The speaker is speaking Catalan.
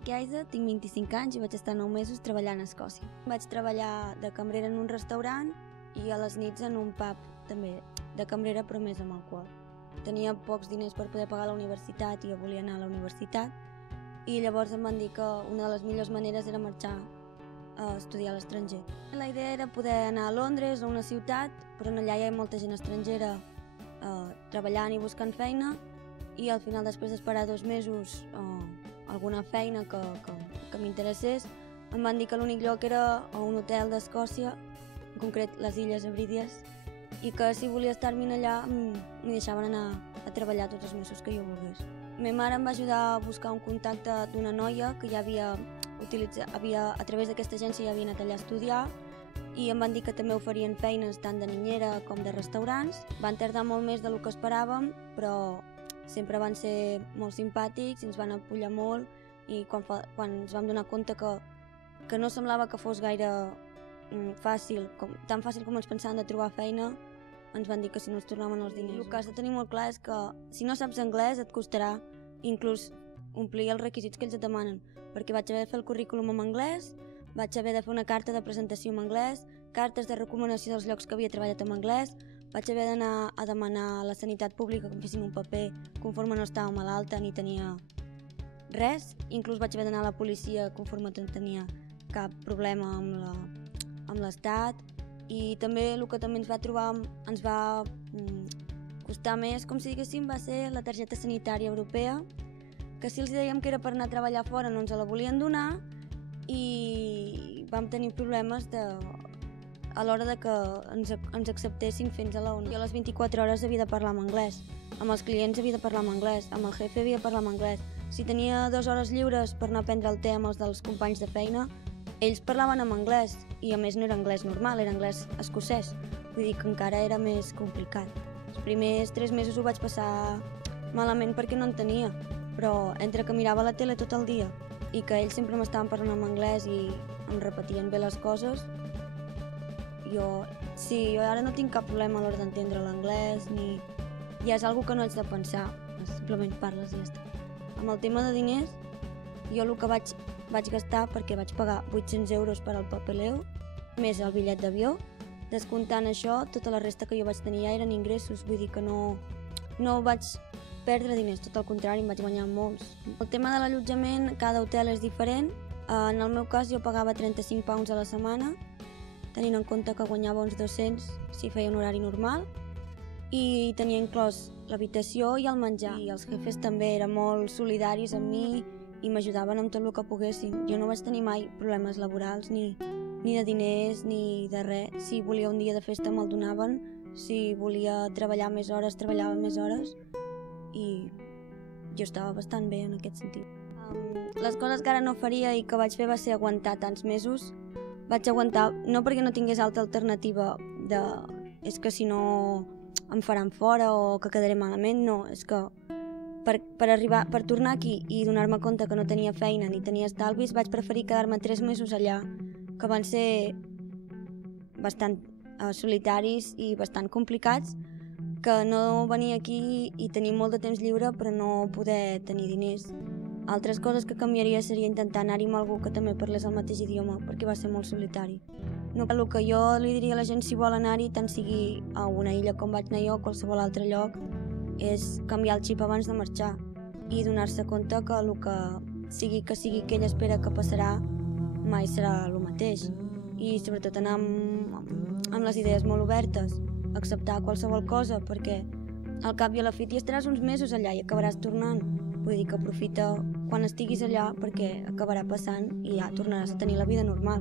dic Eisa, tinc 25 anys i vaig estar 9 mesos treballant a Escòcia. Vaig treballar de cambrera en un restaurant i a les nits en un pub, també, de cambrera però més amb alcohol. Tenia pocs diners per poder pagar la universitat i jo volia anar a la universitat i llavors em van dir que una de les millors maneres era marxar a estudiar a l'estranger. La idea era poder anar a Londres, a una ciutat, però allà hi ha molta gent estrangera treballant i buscant feina i al final, després d'esperar 2 mesos alguna feina que m'interessés, em van dir que l'únic lloc era a un hotel d'Escòcia, en concret les Illes Hebrídes, i que si volia estar-me allà m'hi deixaven anar a treballar tots els mesos que jo volgués. Ma mare em va ajudar a buscar un contacte d'una noia que ja havia a través d'aquesta agència ja havia anat allà a estudiar i em van dir que també oferien feines tant de niñera com de restaurants. Van tardar molt més del que esperàvem, però sempre van ser molt simpàtics i ens van apoyar molt i quan ens vam donar compte que no semblava que fos gaire fàcil, tan fàcil com ens pensàvem de trobar feina, ens van dir que si no ens tornaven els diners. El que has de tenir molt clar és que si no saps anglès et costarà inclús omplir els requisits que ells et demanen, perquè vaig haver de fer el currículum en anglès, vaig haver de fer una carta de presentació en anglès, cartes de recomanació dels llocs que havia treballat en anglès, vaig haver d'anar a demanar a la sanitat pública que em fessin un paper conforme no estava malalta ni tenia res, inclús vaig haver d'anar a la policia conforme no tenia cap problema amb l'estat i també el que també ens va costar més, com si diguéssim, va ser la targeta sanitària europea, que si els dèiem que era per anar a treballar fora no ens la volien donar i vam tenir problemes a l'hora de que ens acceptessin fins a la ONU. Jo a les 24 hores havia de parlar en anglès, amb els clients havia de parlar en anglès, amb el jefe havia de parlar en anglès. Si tenia 2 hores lliures per anar a prendre el te amb els dels companys de feina, ells parlaven en anglès i a més no era anglès normal, era anglès escocès, vull dir que encara era més complicat. Els primers 3 mesos ho vaig passar malament perquè no en tenia, però entre que mirava la tele tot el dia i que ells sempre m'estaven parlant en anglès i em repetien bé les coses, jo ara no tinc cap problema a l'hora d'entendre l'anglès ni ja és algo que no haig de pensar, simplement parles i ja està. Amb el tema de diners, jo el que vaig gastar, perquè vaig pagar 800 euros per al papeleo, més el bitllet d'avió, descomptant això, tota la resta que jo vaig tenir ja eren ingressos, vull dir que no vaig perdre diners, tot el contrari, em vaig guanyar molts. El tema de l'allotjament, cada hotel és diferent. En el meu cas jo pagava 35 pounds a la setmana, tenint en compte que guanyava uns 200 si feia un horari normal, i tenia inclòs l'habitació i el menjar. I els jefes també eren molt solidaris amb mi i m'ajudaven amb tot el que poguessin. Jo no vaig tenir mai problemes laborals, ni de diners, ni de res. Si volia un dia de festa me'l donaven, si volia treballar més hores, treballava més hores, i jo estava bastant bé en aquest sentit. Les coses que ara no faria i que vaig fer va ser aguantar tants mesos. Vaig aguantar, no perquè no tingués altra alternativa és que si no em faran fora o que quedaré malament, no, és que per tornar aquí i donar-me compte que no tenia feina ni tenia estalvis, vaig preferir quedar-me 3 mesos allà, que van ser bastant solitaris i bastant complicats, que no venir aquí i tenir molt de temps lliure però no poder tenir diners. Altres coses que canviaria seria intentar anar-hi amb algú que també parlés el mateix idioma, perquè va ser molt solitari. El que jo li diria a la gent si vol anar-hi, tant sigui a una illa com vaig anar jo o qualsevol altre lloc, és canviar el xip abans de marxar i donar-se compte que el que sigui que ell espera que passarà mai serà el mateix. I sobretot anar amb les idees molt obertes, acceptar qualsevol cosa, perquè al cap i a la fi estaràs uns mesos allà i acabaràs tornant. Vull dir que aprofita quan estiguis allà perquè acabarà passant i ja tornaràs a tenir la vida normal.